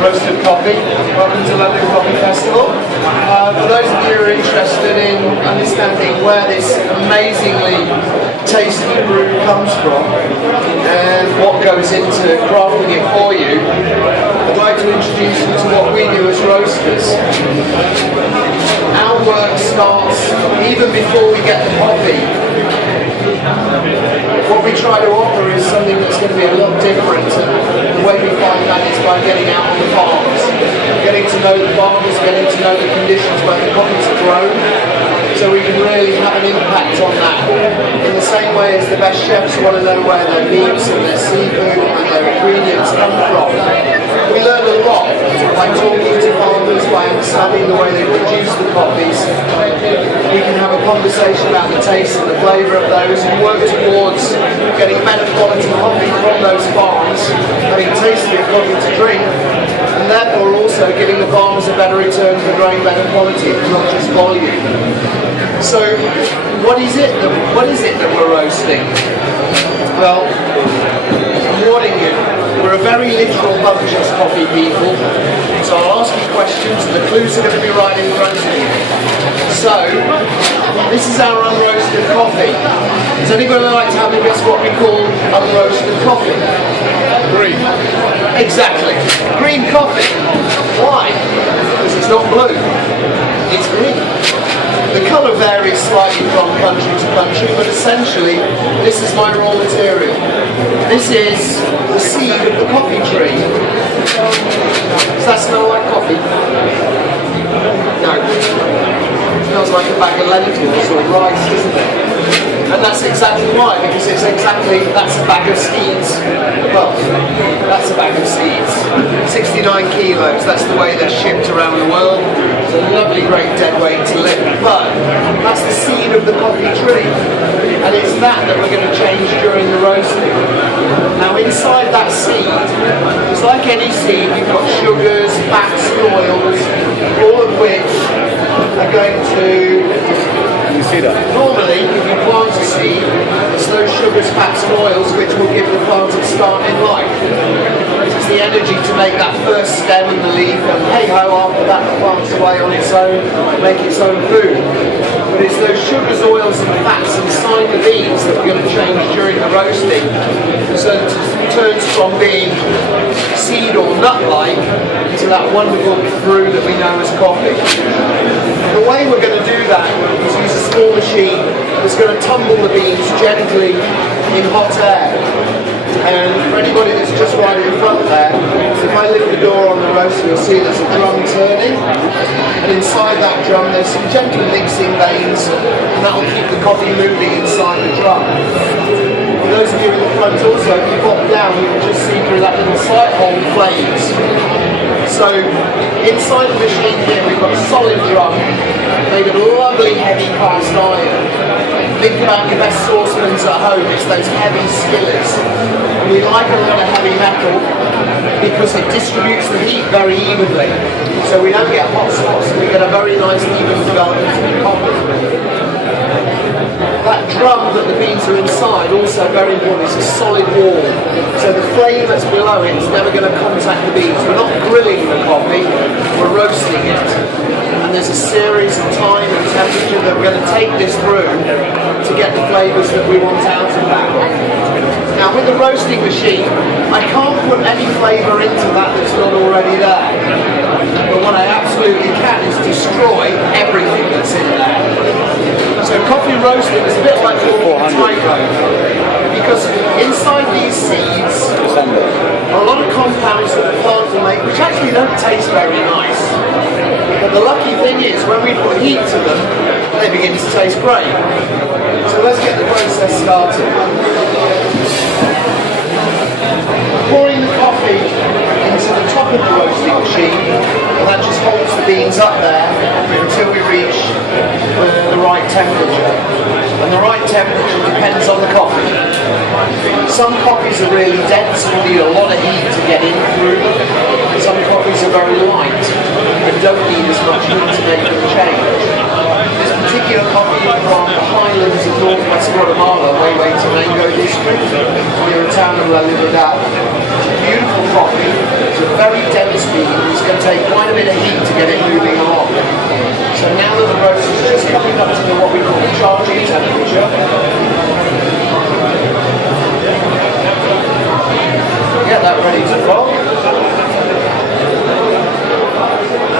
roasted coffee. Welcome to London Coffee Festival. For those of you who are interested in understanding where this amazingly tasty brew comes from and what goes into crafting it for you, I'd like to introduce you to what we do as roasters. Our work starts even before we get the coffee. What we try to offer is something that's going to be a lot different. The way we find that is by getting out on the farms, getting to know the farmers, getting to know the conditions where the coffees are grown, so we can really have an impact on that. In the same way as the best chefs want to know where their meats and their seafood and their ingredients come from. We learn a lot by talking to farmers, by understanding the way they produce the coffees. We can have a conversation about the taste and the flavour of those and work towards getting better quality coffee from those farms, having tastier coffee to drink, and therefore also giving the farmers a better return for growing better quality, not just volume. So, what is it that we're roasting? Well, I'm warning you, we're a very literal bunch as coffee people, so I'll ask you questions and the clues are going to be right in front of you. So, this is our unroasted coffee. Does anybody like to have a guess what we call unroasted coffee? Green. Exactly. Green coffee. Why? Because it's not blue. It's green. The colour varies slightly from country to country, but essentially this is my raw material. This is the seed of the coffee tree. Does that smell like coffee? No. It smells like a bag of lentils or rice, isn't it? And that's exactly why, because that's a bag of seeds. Well, that's a bag of seeds. 69 kilos, that's the way they're shipped around the world. It's a lovely, great dead weight to lift. But that's the seed of the coffee tree. And it's that we're going to change during the roasting. Now inside that seed, it's like any seed, you've got sugars, fats and oils, all of which are going to... You see that? Normally, if you plant a seed, it's those sugars, fats and oils which will give the plant its start in life. It's the energy to make that first stem and the leaf, and hey-ho, after that the plant's away on its own, make its own food. But it's those sugars, oils and fats inside the beans that we're going to change during the roasting, so it turns from being seed or nut-like to that wonderful brew that we know as coffee. The way we're going to do that is use a small machine that's going to tumble the beans gently in hot air. And for anybody that's just right in front there, so if I lift the door on the roaster, you'll see there's a drum turning, and inside that drum there's some gentle mixing veins, and that will keep the coffee moving inside the drum. For those of you in the front also, if you pop down, you can just see through that little slight hole flames. So inside the machine here we've got a solid drum made of lovely heavy cast iron. Think about your best saucepans at home, it's those heavy skillets. And we like a lot of heavy metal because it distributes the heat very evenly. So we don't get hot spots and we get a very nice even development of the coffee. That drum that the beans are inside, also very important, is a solid wall. So the flame that's below it is never going to contact the beans. We're not grilling the coffee, we're roasting it. And there's a series of time and temperature that we're going to take this through to get the flavours that we want out of that. Now with the roasting machine, I can't put any flavour into that that's not already there. But what I absolutely can is destroy everything that's in there. So coffee roasting is a bit like walking a tightrope, because inside these seeds are a lot of compounds that the plant will make which actually don't taste very nice. But the lucky thing is when we put heat to them, they begin to taste great. So let's get the process started. Pouring the coffee into the top of the roasting machine, and that just holds the beans up there until we reach the right temperature. And the right temperature depends on the coffee. Some coffees are really dense and need a lot of heat to get in through them. Some coffees are very light and don't need as much heat to make them change. This particular coffee from the highlands of northwest Guatemala, way to Mango district, near a town of La Libertad. Beautiful coffee, it's a very dense machine is going to take quite a bit of heat to get it moving along. So now that the roast is just coming up to what we call the charging temperature, get that ready to roll.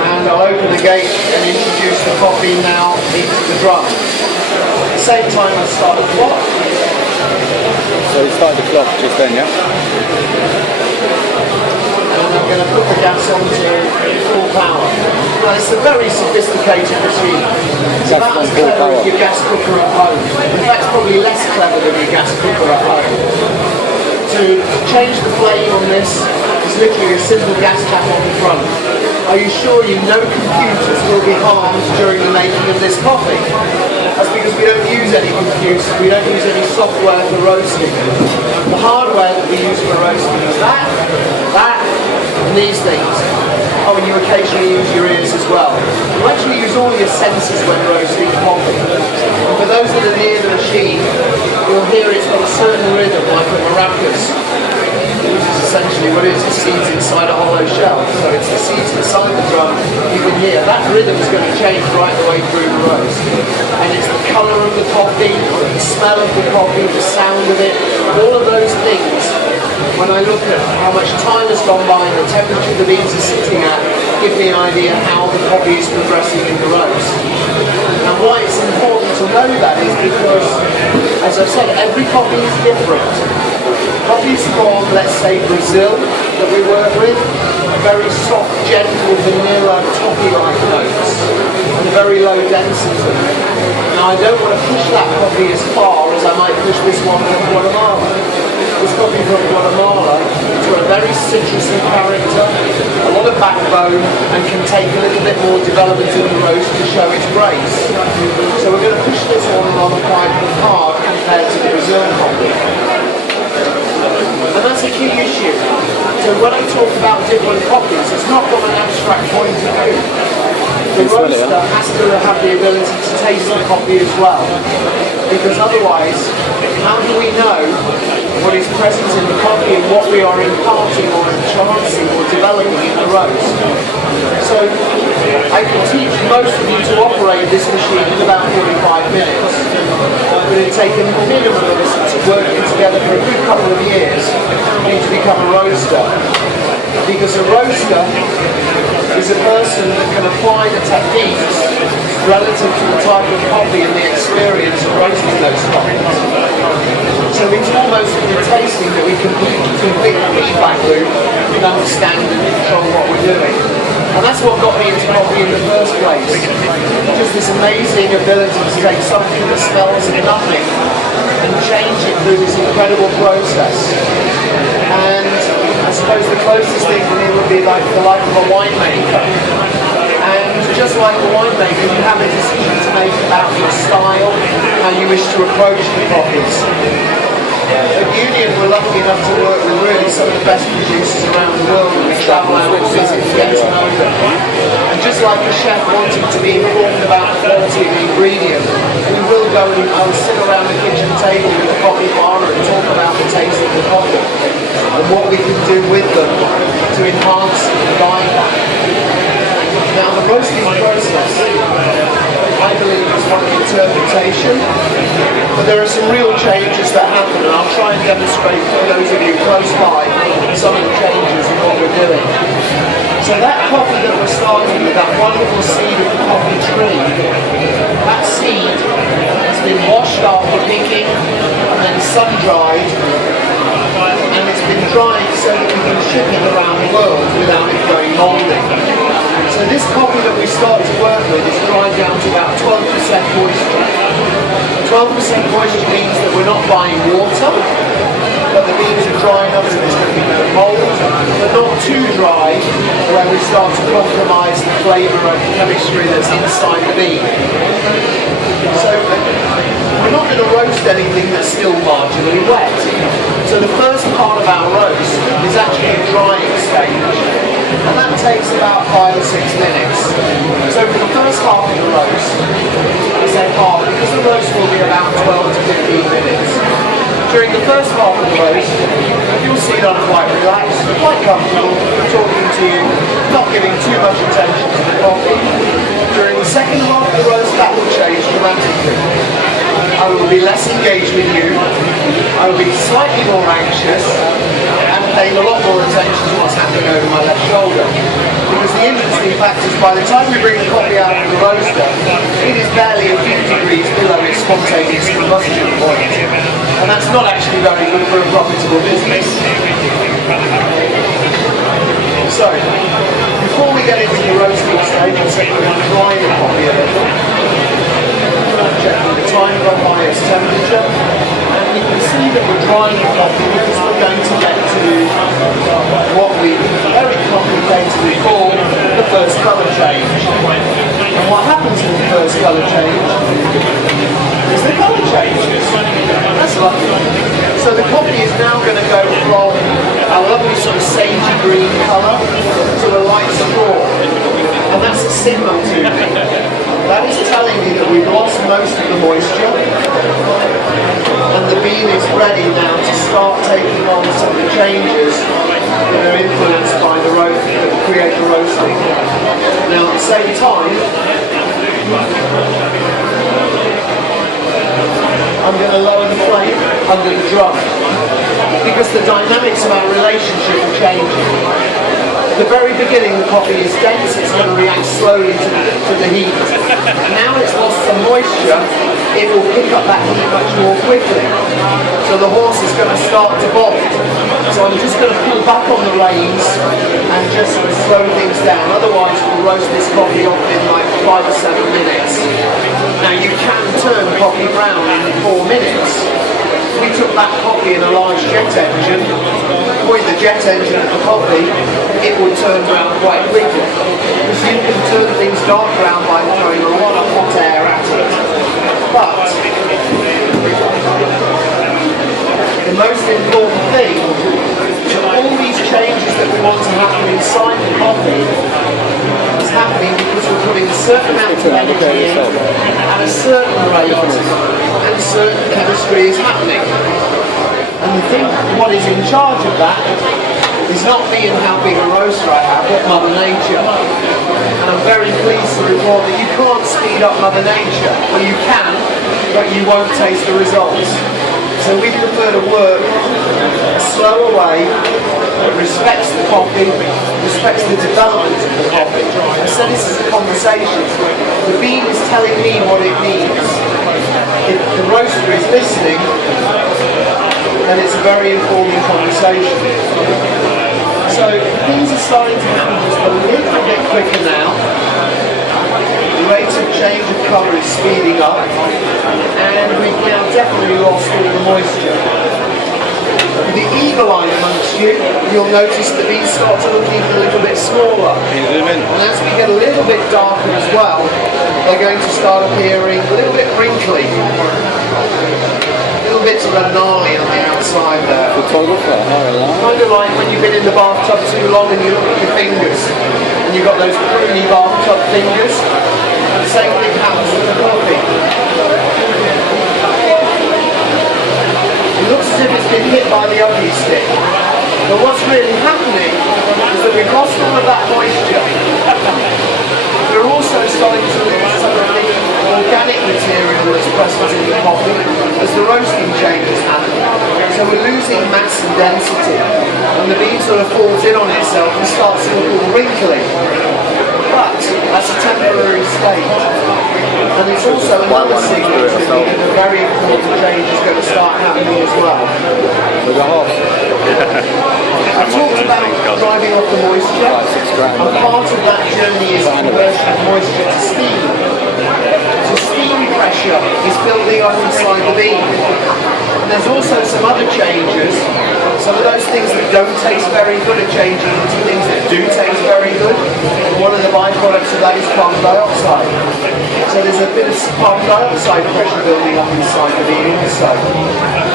And I'll open the gate and introduce the coffee now into the drum. At the same time I'll start the clock. So you start the clock just then, yeah? And I'm going to put the gas on to full power. Now it's a very sophisticated machine. It's about as clever as your gas cooker at home. In fact, it's probably less clever than your gas cooker at home. To change the flame on this is literally a simple gas tap on the front. Are you sure no computers will be harmed during the making of this coffee? That's because we don't use any computers, we don't use any software for roasting. The hardware that we use for roasting is that, and these things. Oh, and you occasionally use your ears as well. You actually use all your senses when roasting coffee. And for those that are near the machine, you'll hear it's got a certain rhythm, like a maracas, which is essentially what it is. It's seeds inside a hollow shell. So it's the seeds inside the drum you can hear. That rhythm is going to change right the way through the roast. And it's the colour of the coffee, the smell of the coffee, the sound of it, all of those things. When I look at how much time has gone by and the temperature the beans are sitting at, give me an idea how the coffee is progressing in the roast. And why it's important to know that is because, as I've said, every coffee is different. Coffees from, let's say, Brazil that we work with, very soft, gentle, vanilla, toffee-like notes, and a very low density. Now I don't want to push that coffee as far as I might push this one from Guatemala. This coffee from Guatemala has got a very citrusy character, a lot of backbone, and can take a little bit more development in the roast to show its grace. So we're going to push this one rather quite hard compared to the Brazil coffee. And that's a key issue. So when I talk about different coffees, it's not from an abstract point of view. The roaster has to have the ability to taste the coffee as well. Because otherwise, how do we know what is present in the coffee and what we are imparting or enhancing or developing in the roast? So I can teach most of you to operate this machine in about 45 minutes. But it'd take a minimum of us working together for a good couple of years for me to become a roaster. Because a roaster is a person that can apply the techniques relative to the type of coffee and the experience of roasting those coffees. So it's almost in the tasting that we can complete the feedback loop and understand and control what we're doing. And that's what got me into coffee in the first place. Just this amazing ability to take something that smells of nothing and change it through this incredible process. And I suppose the closest thing for me would be like the life of a winemaker. And just like a winemaker, you have a decision to make about your style, how you wish to approach the coffees. At Union, we're lucky enough to work with really some of the best producers around the world, and we travel out and visit and get to know them. And just like a chef wanting to be informed about the quality of the ingredient, we will go and sit around the kitchen table with a coffee bar and talk about the taste of the coffee and what we can do with them to enhance and guide that. Now the roasting process, I believe, is one of interpretation, but there are some real changes that happen, and I'll try and demonstrate for those of you close by some of the changes in what we're doing. So that coffee that we're starting with, that wonderful seed of the coffee tree, that seed has been washed after picking and then sun-dried, and it's been dried so that we can ship it around the world without it going mouldy. So this coffee that we start to work with is dried down to about 12% moisture. 12% moisture means that we're not buying water, but the beans are dry enough so there's going to be no mould, but not too dry where we start to compromise the flavour and chemistry that's inside the bean. So we're not going to roast anything that's still marginally wet. So the first part of our roast is actually a drying stage. And that takes about 5 or 6 minutes. So for the first half of the roast, I say half because the roast will be about 12 to 15 minutes. During the first half of the roast, you'll see that I'm quite relaxed, quite comfortable, talking to you, too much attention to the coffee. During the second half of the roast, that will change dramatically. I will be less engaged with you, I will be slightly more anxious, and paying a lot more attention to what's happening over my left shoulder. Because the interesting fact is, by the time we bring the coffee out of the roaster, it is barely a few degrees below its spontaneous combustion point. And that's not actually very good for a profitable business. So, before we get into the roasting stage, I'm going to dry the coffee a little. Checking the time of our highest temperature, and you can see that we're drying the coffee because we're going to get to what we very complicatedly call the first colour change. And what happens in the first colour change is the colour changes. That's lovely. So the coffee is now going to go from a lovely sort of sagey green colour to a light straw, and that's a signal to me. That is telling me that we've lost most of the moisture, and the bean is ready now to start taking on some of the changes that are influenced by the roast, that will create the roasting. Now at the same time, I'm going to lower the flame under the drum, because the dynamics of our relationship are changing. At the very beginning, the coffee is dense, it's going to react slowly to the heat. Now it's lost some moisture, it will pick up that heat much more quickly. So the horse is going to start to bolt. So I'm just going to pull back on the reins and just slow things down. Otherwise we'll roast this coffee off in like 5 or 7 minutes. Now you can turn coffee brown in 4 minutes. If we took that coffee in a large jet engine, point the jet engine at the coffee, it would turn brown quite quickly. Because you can turn things dark brown by throwing a lot of hot air at it. But the most important thing is that all these changes that we want to happen inside the coffee is happening because we're putting a certain amount of energy in at a certain rate, and certain chemistry is happening. And the thing, what is in charge of that is not me and how big a roaster I have, but Mother Nature. And I'm very pleased to report that you can't speed up Mother Nature. Well, you can, but you won't taste the results. So we prefer to work a slower way that respects the coffee, respects the development of the coffee. I said this is a conversation. The bean is telling me what it needs. If the roaster is listening, then it's a very informing conversation. So things are starting to happen just a little bit quicker now. The rate of change of colour is speeding up, and we've now definitely lost all the moisture. The eagle-eye amongst you, you'll notice that these start to look even a little bit smaller. And as we get a little bit darker as well, they're going to start appearing a little bit wrinkly. Little bits of a gnarly on the outside there. Photographer, kind of like when you've been in the bathtub too long and you look at your fingers and you've got those pruny bathtub fingers. The same thing happens with the coffee. It looks as if it's been hit by the ugly stick. But what's really happening is that we've lost all of that moisture. We're also starting to lose some of the organic material that's present in the coffee as the roasting changes happen. So we're losing mass and density, and the bean sort of falls in on itself and starts to look all wrinkly. But that's a temporary state. And it's also another signal to me that a very important change is going to start happening as well. I talked about driving off the moisture, and part of that journey is conversion of moisture to steam. So steam pressure is building up inside the bean. And there's also some other changes. Some of those things that don't taste very good are changing into things that do taste very good. And one of the byproducts of that is carbon dioxide. So there's a bit of carbon dioxide pressure building up inside the bean also.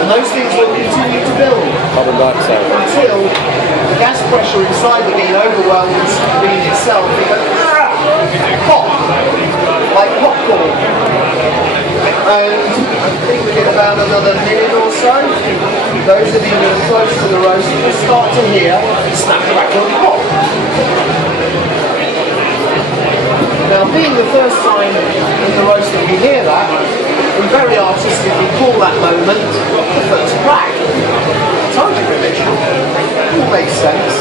And those things will continue to build Carbon dioxide. until the gas pressure inside the bean overwhelms the bean itself. It goes pop, like popcorn. And I think in about another minute or so, those of you that are close to the roast will start to hear snap, crackle and pop. being the first time in the roast that we hear that, we very artistically call that moment the first crack. Told you, Rich. All makes sense.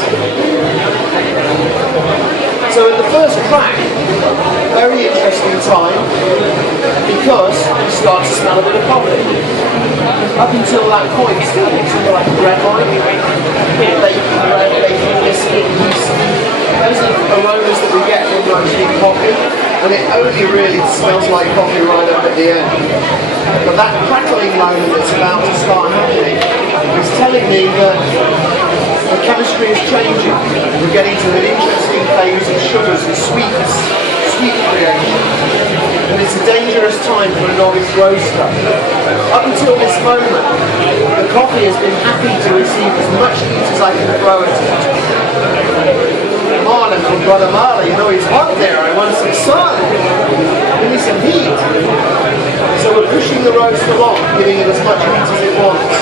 So at the first crack, very interesting time because you start to smell a bit of coffee. Up until that point, still looks like bread line, baking bread, baking biscuit, yeast. Those are the aromas that we get from roasting coffee, and it only really smells like coffee right up at the end. But that crackling moment that's about to start happening is telling me that the chemistry is changing. We're getting to an interesting phase of sugars and sweets, sweet creation. And it's a dangerous time for a novice roaster. Up until this moment, the coffee has been happy to receive as much heat as I can throw at it. Marlon from Guatemala, you know he's hot there, I want some sun. Give me some heat. So we're pushing the roast along, giving it as much heat as it wants.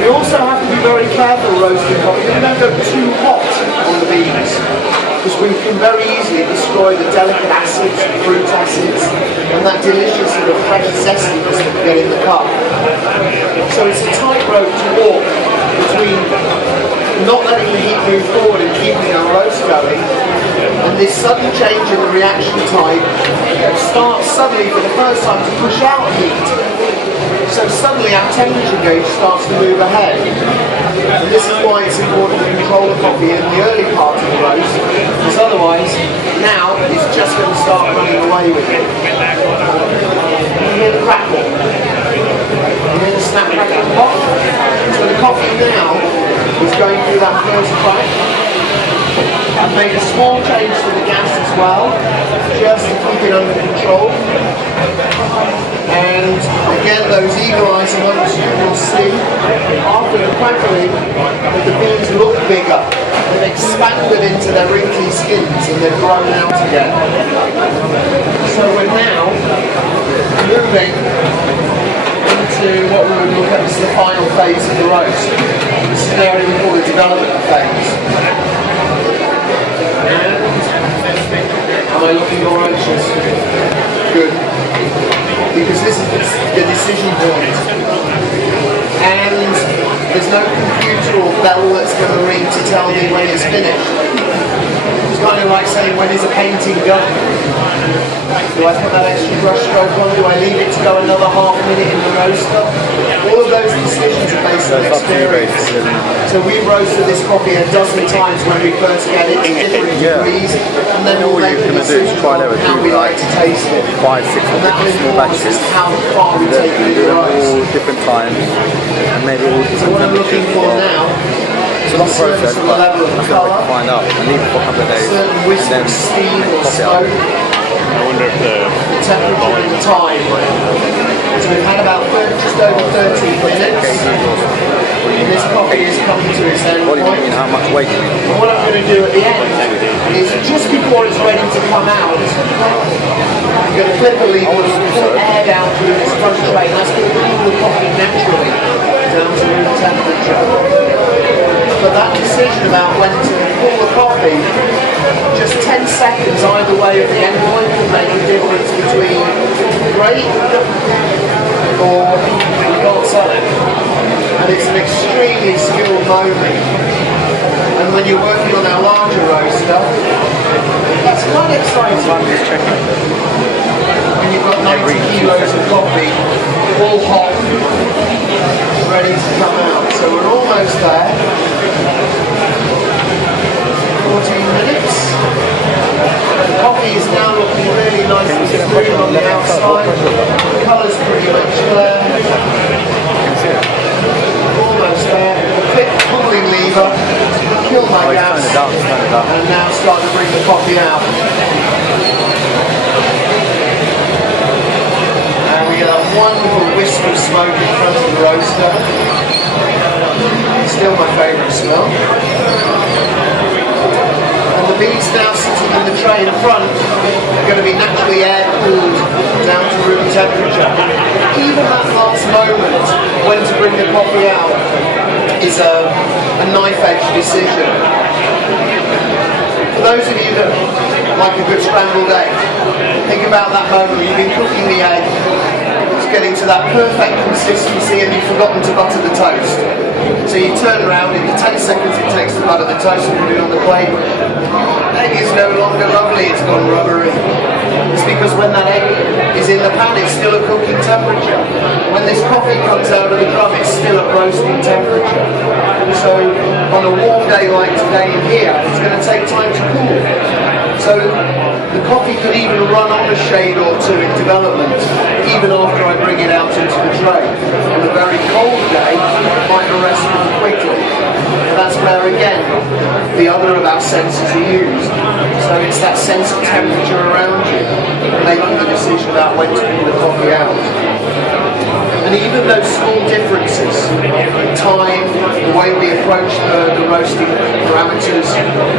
We also have to be very careful roasting coffee. We don't go too hot on the beans, because we can very easily destroy the delicate acids, fruit acids, and that delicious sort of fresh zestiness that we get in the cup. So it's a tightrope to walk between not letting the heat move forward and keeping our roast going, and this sudden change in the reaction time starts suddenly for the first time to push out heat. So suddenly our temperature gauge starts to move ahead. And this is why it's important to control the coffee in the early part of the roast, because otherwise now it's just going to start running away with it. You hear the crackle. You hear the snap, crackle, pop. So the coffee now is going through that first crack. I've made a small change to the gas as well, just to keep it under control. And again, those eagle eyes amongst you will see after the crackling that the beans look bigger. They've expanded into their wrinkly skins and they've grown out again. So we're now moving into what we would look at as the final phase of the roast. This is an area we call the development phase. Am I looking more anxious? Good. Because this is the decision point. And there's no computer or bell that's going to ring to tell me when it's finished. It's kind of like saying, when is a painting done? Do I put that extra brush stroke on? Do I leave it to go another half minute in the roaster? All of those decisions are based on experience. So we've roasted this coffee a dozen times when we first get it in different degrees, and then we'll make the decision on how we like to taste it. 5, 6 And that will small inform us batches. as to how far we take it in the roast. All different times, and maybe all different So what I'm looking for now, it's a long process, but that's what I can find out. I leave it for a couple of days, certain and wisp then of steam or pop it out. smoke, I wonder if the temperature and time. So we've had about just over 13 minutes. And this coffee is coming to its end What do you mean? point. How much weight? And what I'm going to do at the end is just before it's ready to come out, I'm going to flip a lever and pull air down through this front tray, and that's going to cool the coffee naturally down to room temperature. But that decision about when to pull the coffee, just 10 seconds either way at the end point can make a difference between great or we can't sell it. And it's an extremely skilled moment. And when you're working on our larger roaster, it's quite exciting. I'm just checking. When you've got 90 kilos of coffee, all hot, ready to come out. So we're almost there. 14 minutes. The coffee is now looking really nice and smooth on the outside. The colour's pretty much there. Almost there. A quick pulling lever, kill my gas, and now start to bring the coffee out. And we get a wonderful wisp of smoke in front of the roaster. Still my favourite smell. And the beans now sitting in the tray in front are going to be naturally air cooled down to room temperature. Even that last moment when to bring the coffee out is a knife edge decision. For those of you that like a good scrambled egg. Think about that moment when you've been cooking the egg, it's getting to that perfect consistency and you've forgotten to butter the toast. So you turn around, in the 10 seconds it takes to butter the toast and put it on the plate. Egg is no longer lovely, it's gone rubbery. It's because when that egg is in the pan, it's still at cooking temperature. When this coffee comes out of the drum, it's still at roasting temperature. So on a warm day like today in here, it's going to take time to cool. So the coffee could even run on a shade or two in development, even after I bring it out into the tray. On a very cold day, it might arrest pretty quickly. And that's where, again, the other of our senses are used. So it's that sense of temperature around you, making the decision about when to bring the coffee out. And even those small differences, time, the way we approach the roasting parameters,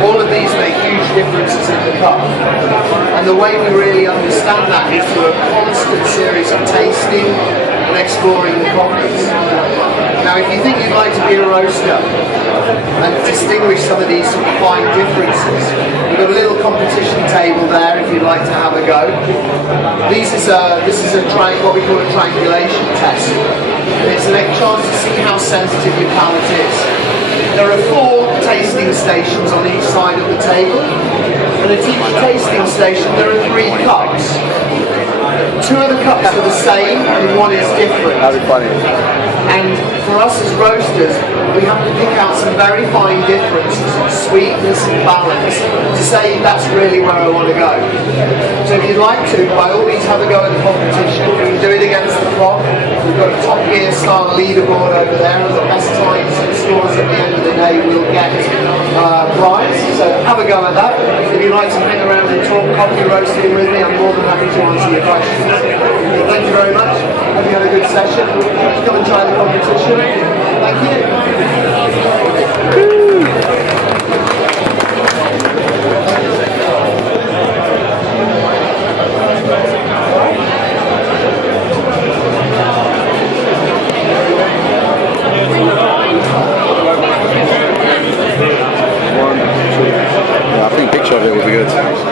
all of these make huge differences in the cup. And the way we really understand that is through a constant series of tasting and exploring the coffees. Now, if you think you'd like to be a roaster and distinguish some of these sort of fine differences, we've got a little competition table there if you'd like to have a go. This is what we call a triangulation test. It's a chance to see how sensitive your palate is. There are 4 tasting stations on each side of the table, and at each tasting station there are 3 cups. 2 of the cups are the same and 1 is different. That'd be funny. And for us as roasters, we have to pick out some very fine differences in sweetness and balance to say that's really where I want to go. So if you'd like to, by all means have a go at the competition. You can do it against the clock. We've got a Top Gear style leaderboard over there, and the best times and scores at the end of the day will get prize. So have a go at that. If you'd like to hang around and talk coffee roasting with me, I'm more than happy to answer your questions. Thank you very much. Hope you had a good session. Come and try the competition. Thank you. I think a picture of it would be good.